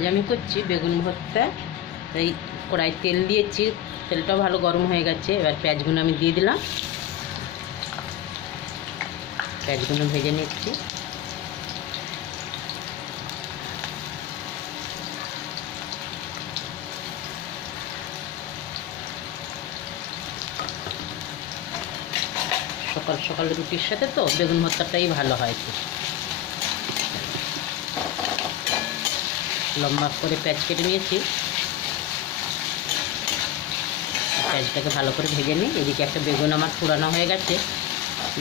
আজ আমি করছি বেগুন ভর্তা। এই কড়াই তেল দিয়েছি, তেলটাও ভালো গরম হয়ে গেছে। এবার পেঁয়াজগুলো আমি দিয়ে দিলাম, পেঁয়াজগুলো ভেজে নিচ্ছি। সকাল সকাল রুটির সাথে তো বেগুন ভর্তাটাই ভালো হয়। লম্বা করে পেঁয়াজ কেটে নিয়েছি, পেঁয়াজটাকে ভালো করে ভেজে নিই। এদিকে একটা বেগুন আমার পুরানো হয়ে গেছে,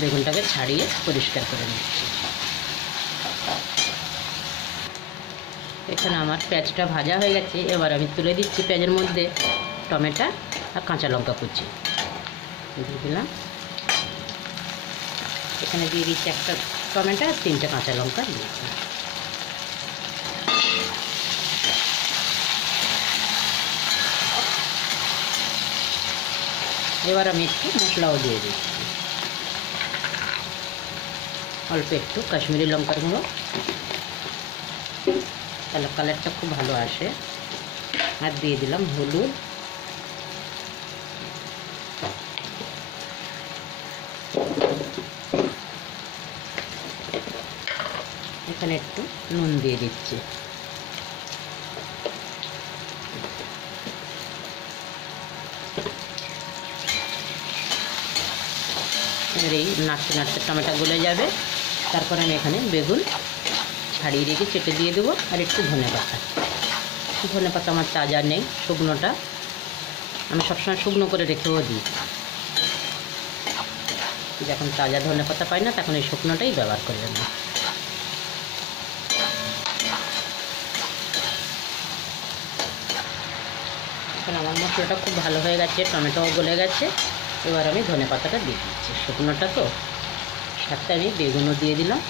বেগুনটাকে ছাড়িয়ে পরিষ্কার করে নিচ্ছি। এখানে আমার পেঁয়াজটা ভাজা হয়ে গেছে। এবার আমি তুলে দিচ্ছি পেঁয়াজের মধ্যে টমেটো আর কাঁচা লঙ্কা কুচি দিয়ে দিলাম। এখানে দিয়ে দিচ্ছি একটা টমেটো আর 3টে কাঁচা লঙ্কা দিয়েছি। এবার আমি একটু মশলাও দিয়ে দিচ্ছি, অল্প একটু কাশ্মীরি লঙ্কার গুঁড়ো, তাহলে কালারটা খুব ভালো আসে। আর দিয়ে দিলাম হলুদ, এখানে একটু নুন দিয়ে দিচ্ছি। এবার এই নাড়তে নাড়তে টমেটো গলে যাবে। তারপর আমি এখানে বেগুন ছাড়িয়ে রেখে চেটে দিয়ে দেবো, আর একটু ধনে পাতা আমার তাজা নেই, শুকনোটা আমি সবসময় শুকনো করে রেখেও দিই। যখন তাজা ধনে পাতা পাই না তখন এই শুকনোটাই ব্যবহার করে নেব। এখন আমার মশলাটা খুব ভালো হয়ে গেছে, টমেটোও গলে গেছে। এবার আমি ধনে পাতাটা দিয়ে দিচ্ছি, শুকনোটা তো, সাথে আমি বেগুনও দিয়ে দিলাম।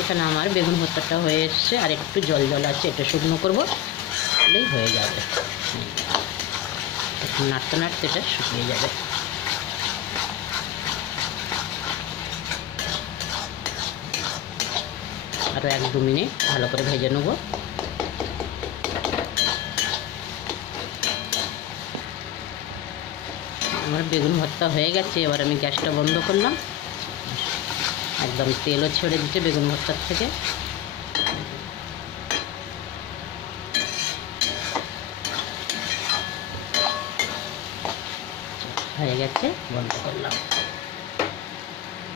এখানে আমার বেগুন ভর্তাটা হয়ে এসছে, আর একটু জল জল আছে, এটা শুকনো করবো, তাহলেই হয়ে যাবে। একটু নাড়তে নাড়তে এটা শুকিয়ে যাবে। আরও 1-2 মিনিট ভালো করে ভেজে নেব। আমার বেগুন ভর্তা হয়ে গেছে। এবার আমি গ্যাসটা বন্ধ করলাম, একদম তেলও ছেড়ে দিচ্ছে বেগুন ভর্তার থেকে। হয়ে গেছে, বন্ধ করলাম।